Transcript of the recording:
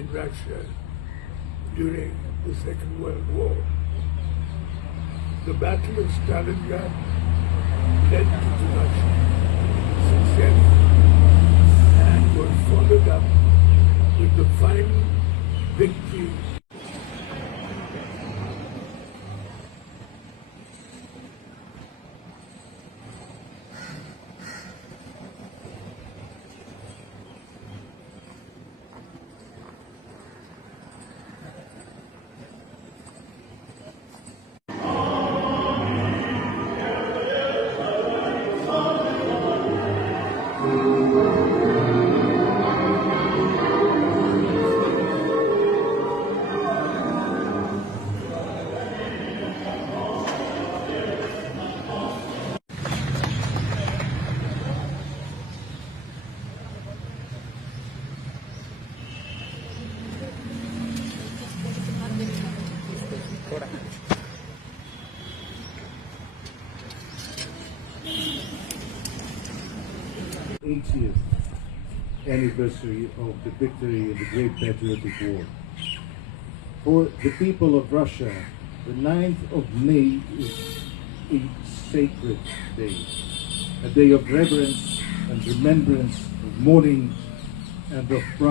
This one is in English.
in Russia during the Second World War. The Battle of Stalingrad led to the Russian success and was followed up with the final victory. '80th anniversary of the victory in the Great Patriotic War. For the people of Russia, the 9th of May is a sacred day, a day of reverence and remembrance, of mourning and of pride.